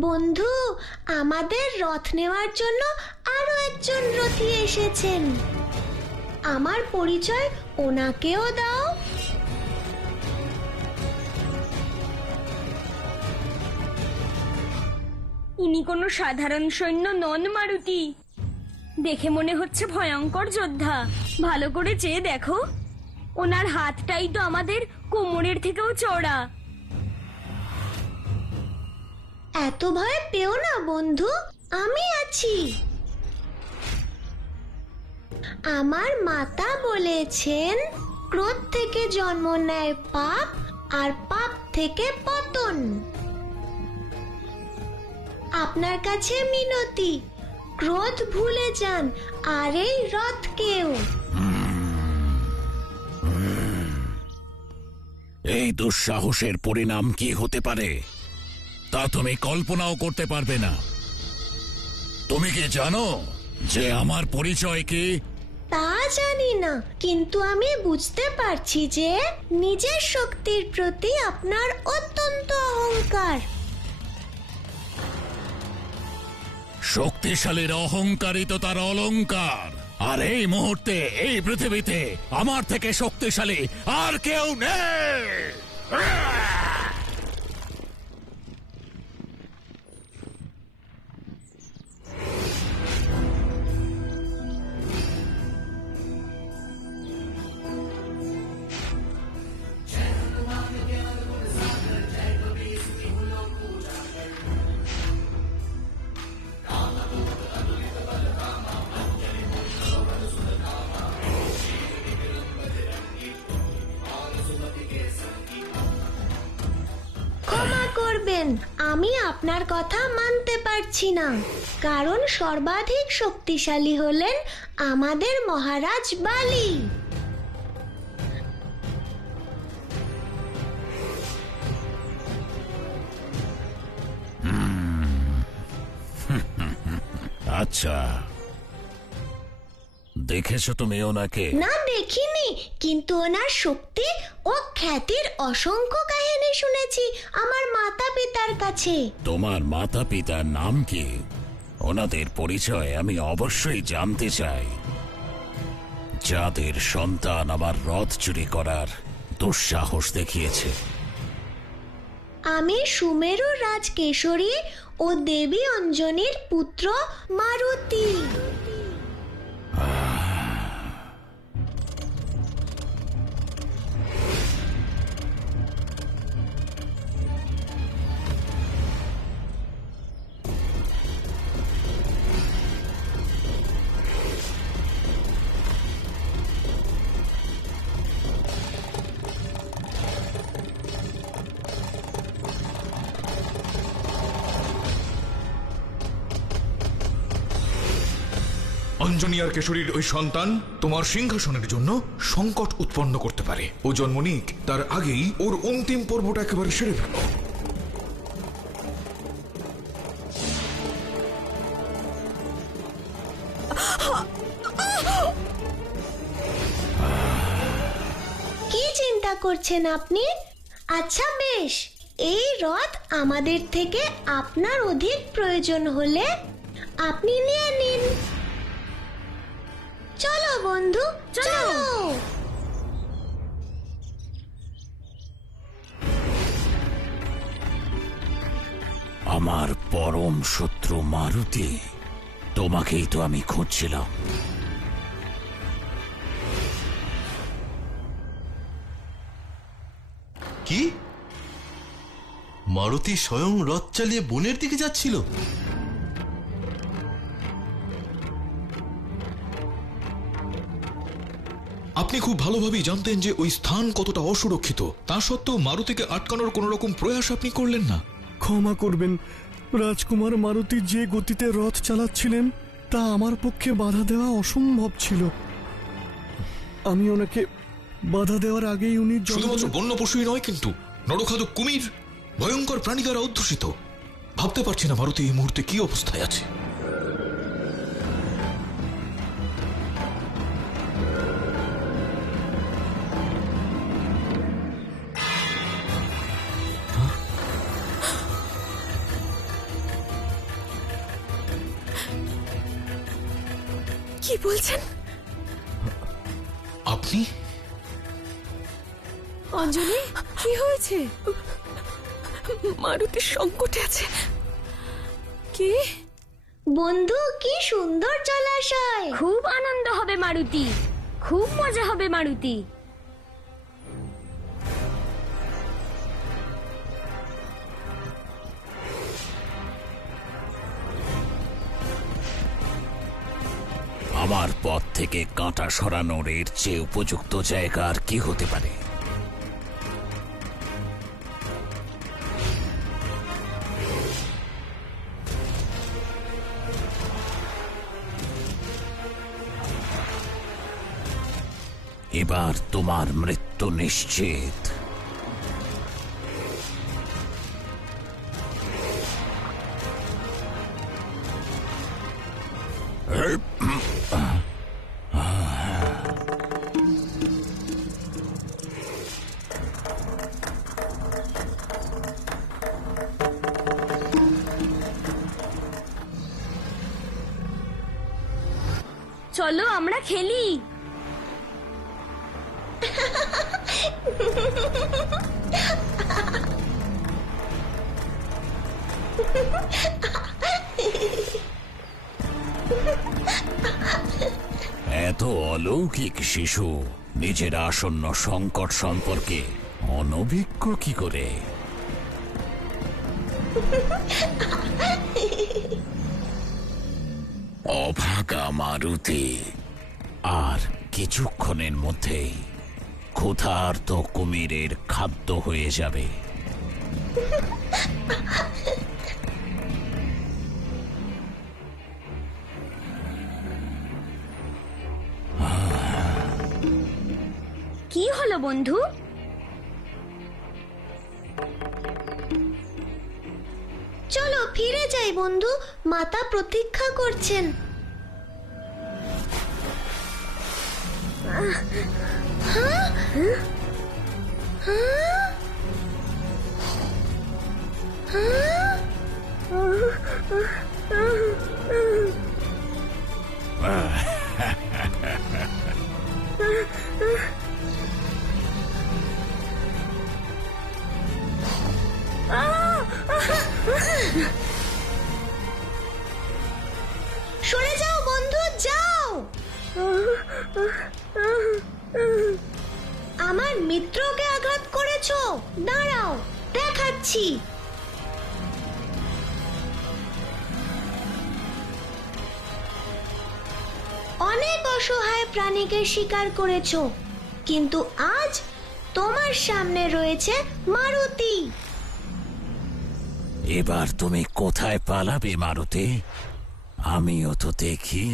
বন্ধু, আমাদের রথ নেওয়ার জন্য আরো একজন রথী এসেছেন। আমার পরিচয় ওনাকেও দাও। ইনি কোনো সাধারণ সৈন্য নন মারুতি। দেখে মনে হচ্ছে ভয়ঙ্কর যোদ্ধা। ভালো করে চেয়ে দেখো, ওনার হাতটাই তো আমাদের কোমরের থেকেও চওড়া। এত ভয় পেও না বন্ধু, আমি আছি। আমার মাতা বলেছেন, ক্রোধ থেকে জন্ম নেয় পাপ, আর পাপ থেকে পতন। আপনার কাছে মিনতি, ক্রোধ ভুলে যান আর এই রথকেও। এই দুঃসাহসের পরিণাম কি হতে পারে তা তুমি কল্পনাও করতে পারবে না। তুমি কি জানো যে আমার পরিচয় কি? তা জানি না, কিন্তু আমি বুঝতে পারছি যে নিজের শক্তির প্রতি আপনার অত্যন্ত অহংকার। শক্তিশালীর অহংকারই তো তার অলংকার। আর এই মুহূর্তে এই পৃথিবীতে আমার থেকে শক্তিশালী আর কেউ নেই। ক্ষমা করবেন, আমি আপনার কথা মানতে পারছি না, কারণ সর্বাধিক শক্তিশালী হলেন আমাদের মহারাজ বালি। আচ্ছা, দেখেছো তুমি ওনাকে? না, দেখিনি, কিন্তু ওনার শক্তি ও খ্যাতির অসংখ্য কাহিনী শুনেছি আমার মাতা পিতার কাছে। তোমার মাতা পিতার নাম কি? ওনাদের পরিচয় আমি অবশ্যই জানতে চাই। যাদের সন্তান আমার রথ চুরি করার দুঃসাহস দেখিয়েছে। আমি সুমেরু রাজ কেশরী ও দেবী অঞ্জনীর পুত্র মারুতি। অঞ্জনী আর কেশরীর ওই সন্তান তোমার সিংহাসনের জন্য সংকট উৎপন্ন করতে পারে। ও জন্ম নিক, তার আগেই ওর অন্তিম পর্বটা একেবারে সেরে ফেলো। কি চিন্তা করছেন আপনি? আচ্ছা বেশ, এই রথ আমাদের থেকে আপনার অধিক প্রয়োজন হলে আপনি নিয়ে নিন। চলো বন্ধু, চলো। আমার পরম শত্রু মারুতি, তোমাকেই তো আমি খুঁজছিলাম। কি? মারুতি স্বয়ং রথ চালিয়ে বনের দিকে যাচ্ছিল? আপনি খুব ভালোভাবেই জানতেন যে ওই স্থান কতটা অসুরক্ষিত, তা সত্ত্বেও মারুতিকে আটকানোর কোন রকম প্রয়াস আপনি করলেন না। ক্ষমা করবেন রাজকুমার, মারুতি যে গতিতে রথ চালাচ্ছিলেন তা আমার পক্ষে বাধা দেওয়া অসম্ভব ছিল। আমি ওনাকে বাধা দেওয়ার আগেই উনি শুধুমাত্র বন্য পশুই নয়, কিন্তু নরখাদক কুমির, ভয়ঙ্কর প্রাণী দ্বারা অধ্যুষিত। ভাবতে পারছি না মারুতি এই মুহূর্তে কি অবস্থায় আছে। কি বলছেন? আপনি? অঞ্জলি, কি হয়েছে? মারুতির সংকটে আছে। কি? বন্ধু, কি সুন্দর জলাশয়! খুব আনন্দ হবে মারুতি, খুব মজা হবে মারুতি। আমার পথ থেকে কাঁটা সরানোর এর চেয়ে উপযুক্ত জায়গা আর কি হতে পারে? এবার তোমার মৃত্যু নিশ্চিত। চলো আমরা খেলি। এত অলৌকিক শিশু নিজের আসন্ন সংকট সম্পর্কে অনভিজ্ঞ কি করে? অভাগা মারুতি আর কিছুক্ষণের মধ্যেই ক্ষুধার্ত কুমিরের খাদ্য হয়ে যাবে। কি হলো বন্ধু? চলো ফিরে যাই বন্ধু, মাতা প্রতীক্ষা করছেন। হ্যাঁ? হ্যাঁ? হ্যাঁ? সরে যাও বন্ধু, যাও। আমার মিত্রকে আঘাত করেছো, দাঁড়াও দেখাচ্ছি। অনেক অসহায় প্রাণীকে শিকার করেছো, কিন্তু আজ তোমার সামনে রয়েছে মারুতি। এবার তুমি কোথায় পালাবে মারুতি? আমিও তো দেখি।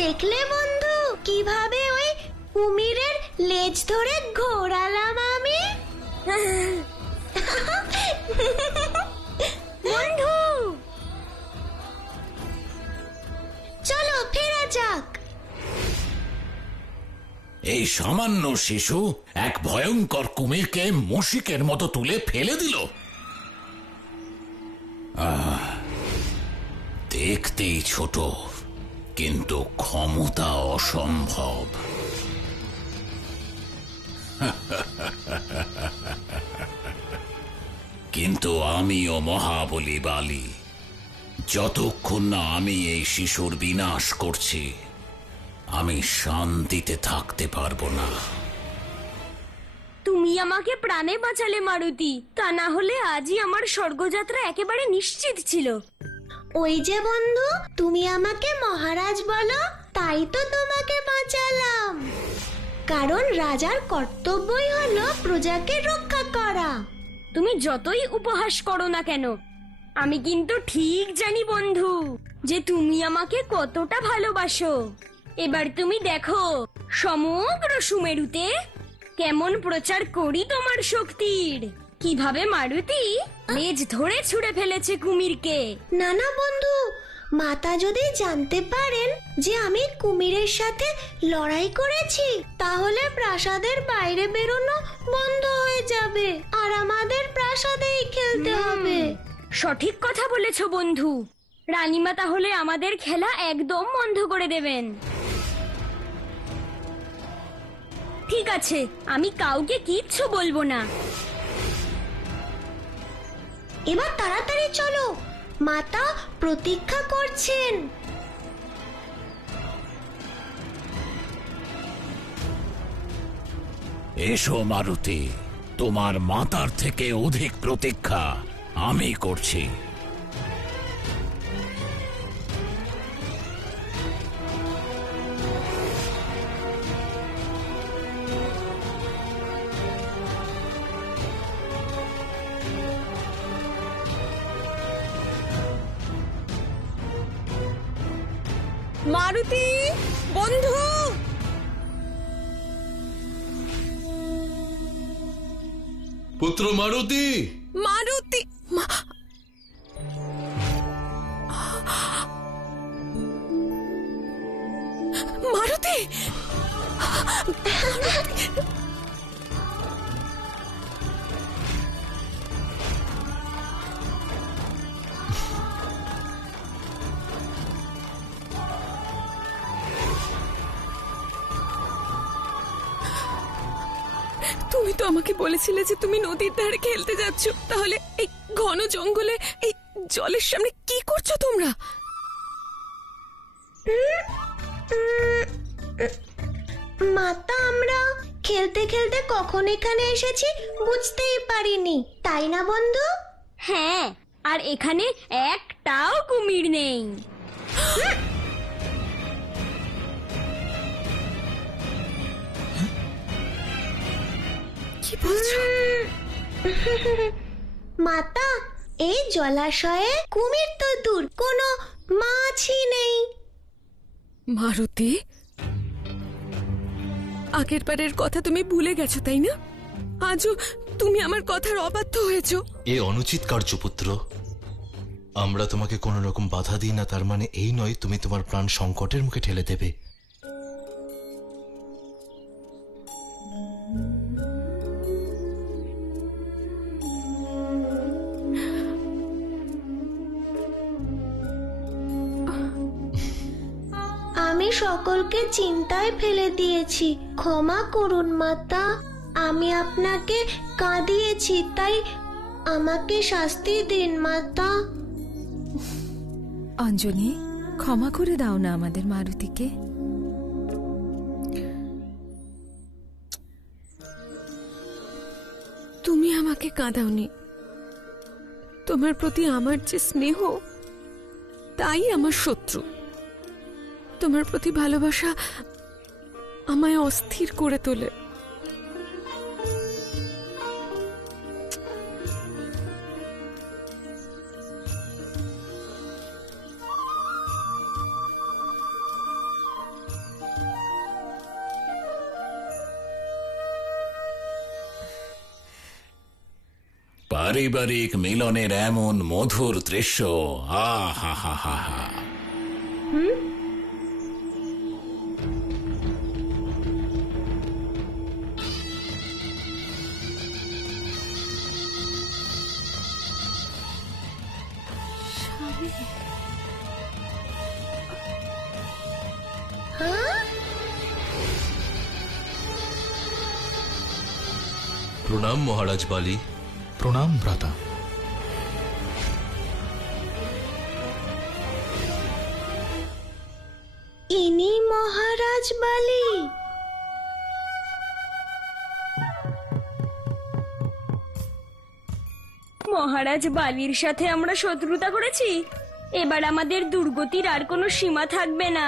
দেখলে বন্ধু, কিভাবে ওই কুমিরের লেজ ধরে ঘোরালাম আমি। বন্ধু চলো ফেরা যাক। এই সামান্য শিশু এক ভয়ঙ্কর কুমিরকে মুশিকের মতো তুলে ফেলে দিল। দেখতেই ছোট, কিন্তু ক্ষমতা অসম্ভব। কিন্তু আমিও মহাবলী বালি। যতক্ষণ না আমি এই শিশুর বিনাশ করছি, আমি শান্তিতে থাকতে পারবো না। তুমি আমাকে প্রাণে বাঁচালে মারুতি, তা না হলে আজই আমার স্বর্গযাত্রা একেবারে নিশ্চিত ছিল। ওই যে বন্ধু, তুমি আমাকে মহারাজ বলো, তাই তো তোমাকে বাঁচালাম। কারণ রাজার কর্তব্যই হলো প্রজাকে রক্ষা করা। তুমি যতই উপহাস করো না কেন, আমি কিন্তু ঠিক জানি বন্ধু যে তুমি আমাকে কতটা ভালোবাসো। এবার তুমি দেখো সমগ্র সুমেরুতে কেমন প্রচার করি তোমার শক্তির। কিভাবে মারুতি লেজ ধরে ছুঁড়ে ফেলেছে কুমিরকে। না না বন্ধু, মাতা যদি জানতে পারেন যে আমি কুমিরের সাথে লড়াই করেছি, তাহলে প্রাসাদের বাইরে বেরোনো বন্ধ হয়ে যাবে আর আমাদের প্রাসাদেই খেলতে হবে। সঠিক কথা বলেছ বন্ধু। রানীমা তাহলে আমাদের খেলা একদম বন্ধ করে দেবেন। ঠিক আছে, আমি কাউকে কিচ্ছু বলবো না। এবার তাড়াতাড়ি চলো, মাতা প্রতীক্ষা করছেন। এসো মারুতি, তোমার মাতার থেকে অধিক প্রতীক্ষা আমি করছি। মারুতি বন্ধু, পুত্র মারুতি, মারুতি মারুতি, তুমি তো আমাকে বলেছিলে যে তুমি নদীর ধারে খেলতে যাচ্ছ, তাহলে এই ঘন জঙ্গলে এই জলের সামনে কি করছো তোমরা? মাতা, আমরা খেলতে খেলতে কখন এখানে এসেছি বুঝতেই পারিনি, তাই না বন্ধু? হ্যাঁ, আর এখানে একটাও কুমির নেই। কি বলছো? মাতা, এই জলাশয়ে কুমির তো দূর, কোনো মাছই নেই। মারুতি, আগের বারের কথা তুমি ভুলে গেছো তাই না? আজও তুমি আমার কথার অবাধ্য হয়েছো। এ অনুচিত কার্য পুত্র। আমরা তোমাকে কোনো রকম বাধা দিই না, তার মানে এই নয় তুমি তোমার প্রাণ সংকটের মুখে ঠেলে দেবে। আমি সকলকে চিন্তায় ফেলে দিয়েছি, ক্ষমা করুন মাতা। আমি আপনাকে কাঁদিয়েছি, তাই আমাকে শাস্তি দিন মাতা। অঞ্জলি, ক্ষমা করে দাও না আমাদের মারুতিকে। তুমি আমাকে কাঁদাওনি, তোমার প্রতি আমার যে স্নেহ তাই আমার শত্রু। তোমার প্রতি ভালোবাসা আমায় অস্থির করে তোলে। পারিবারিক মিলনের এমন মধুর দৃশ্য, আহা হা হা হা। প্রণাম মহারাজ বালি। প্রণাম ভ্রাতা। ইনি মহারাজ বালি। মহারাজ বালির সাথে আমরা শত্রুতা করেছি, এবার আমাদের দুর্গতির আর কোনো সীমা থাকবে না।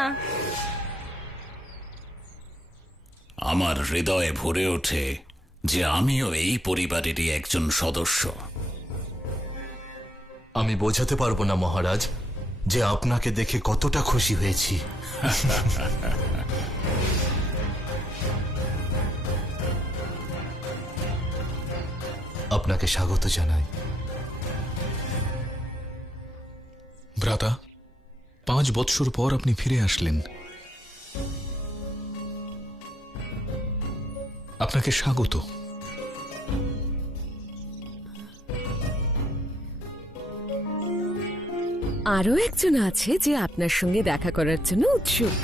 আমার হৃদয়ে ভরে ওঠে যে আমিও এই পরিবারেরই একজন সদস্য। আমি বোঝাতে পারবো না মহারাজ যে আপনাকে দেখে কতটা খুশি হয়েছি। আপনাকে স্বাগত জানাই। ভ্রাতা, 5 বৎসর পর আপনি ফিরে আসলেন। আপনাকে স্বাগত। আরো একজন আছে যে আপনার সঙ্গে দেখা করার জন্য উৎসুক।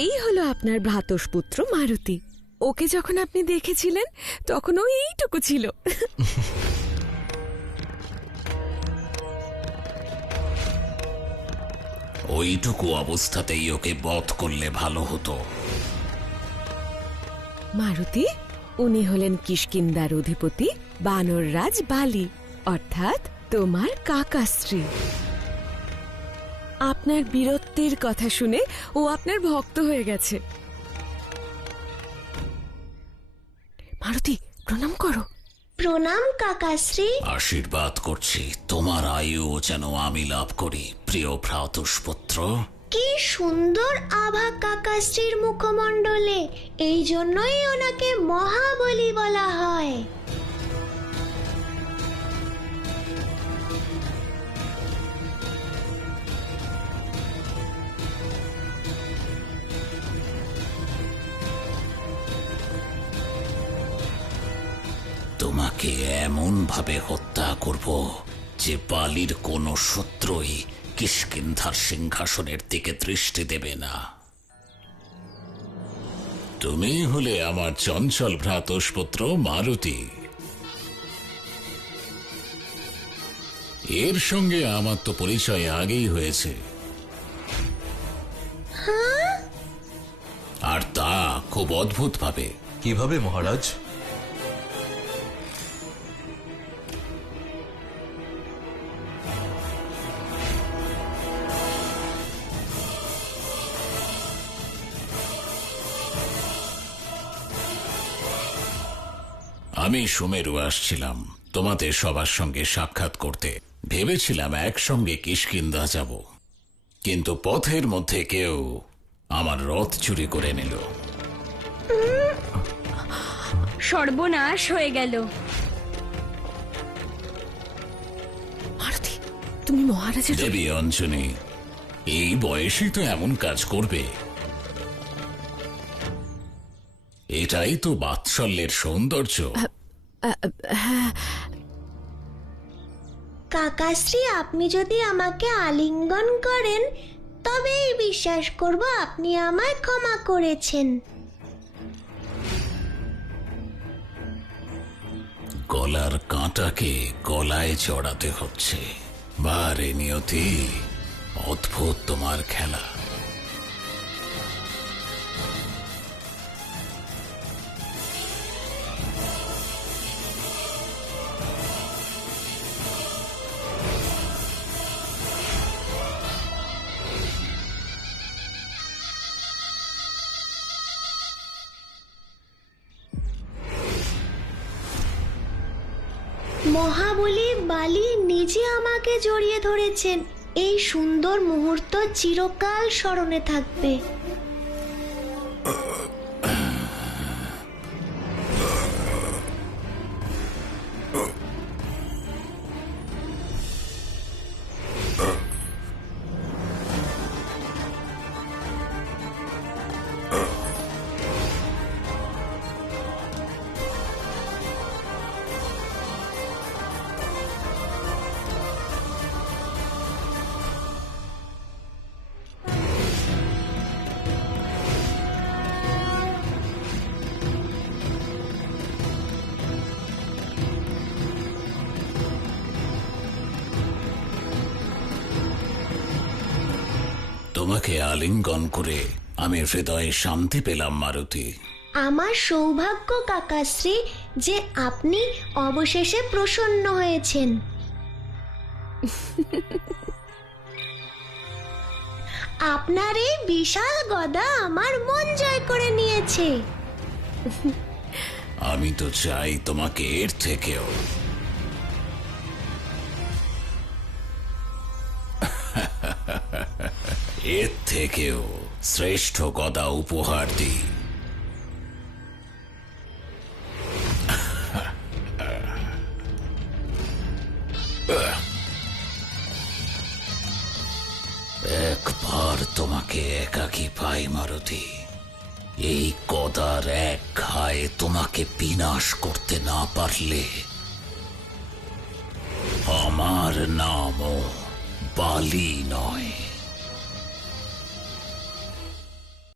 এই হলো আপনার ভ্রাতস্পুত্র মারুতি। ওকে যখন আপনি দেখেছিলেন তখন ও এইটুকু ছিল। ওইটুকু অবস্থাতেই ওকে বধ করলে ভালো হতো। মারুতি, উনি হলেন কিষ্কিন্ধার অধিপতি বানররাজ বালি, অর্থাৎ তোমার কাকাশ্রী। আপনার বীরত্বের কথা শুনে ও আপনার ভক্ত হয়ে গেছে। মারুতি, প্রণাম করো। প্রণাম কাকাশ্রী। আশীর্বাদ করছি তোমার আয়ু যেন আমি লাভ করি, প্রিয় ভ্রাতুষ্পুত্র। কি সুন্দর আভা কাকাশ্রীর মুখমণ্ডলে, এই জন্যই ওনাকে মহাবলী বলা হয়। তোমাকে এমন ভাবে হত্যা করব যে বালির কোনো শত্রুই কিষ্কিন্ধার সিংহাসনের দিকে দৃষ্টি দেবে না। তুমি হলে আমার চঞ্চল ভ্রাতুষ্পুত্র মারুতি। এর সঙ্গে আমার তো পরিচয় আগেই হয়েছে, আর তা খুব অদ্ভুত ভাবে। কিভাবে মহারাজ? আমি সুমেরু আসছিলাম তোমাদের সবার সঙ্গে সাক্ষাৎ করতে। ভেবেছিলাম একসঙ্গে কিষ্কিন্ধা যাব, কিন্তু পথের মধ্যে কেউ আমার রথ চুরি করে নিল। সর্বনাশ হয়ে গেল। মারুতি, তুমি মহারাজের দেবী অঞ্জনী, এই বয়সেই তো এমন কাজ করবে? এটাই তো বাৎসল্যের সৌন্দর্য। কাকাশ্রী, আপনি যদি আমাকে আলিঙ্গন করেন তবেই বিশ্বাস করব আপনি আমায় ক্ষমা করেছেন। গলার কাঁটাকে গলায় জড়াতে হচ্ছে। বারে নিয়তি, অদ্ভুত তোমার খেলা। মহাবলী বালি নিজে আমাকে জড়িয়ে ধরেছেন। এই সুন্দর মুহূর্ত চিরকাল স্মরণে থাকবে। তোমাকে আলিঙ্গন করে আমি হৃদয়ে শান্তি পেলাম মারুতি। আমার সৌভাগ্য কাকাশ্রী যে আপনি অবশেষে প্রসন্ন হয়েছেন। আপনার এই বিশাল গদা আমার মন জয় করে নিয়েছে। আমি তো চাই তোমাকে এর থেকেও এর থেকেও শ্রেষ্ঠ গদা উপহার দিই। একবার তোমাকে একাকী পাই মারুতি, এই গদার এক ঘায়ে তোমাকে বিনাশ করতে না পারলে আমার নামও বালি নয়।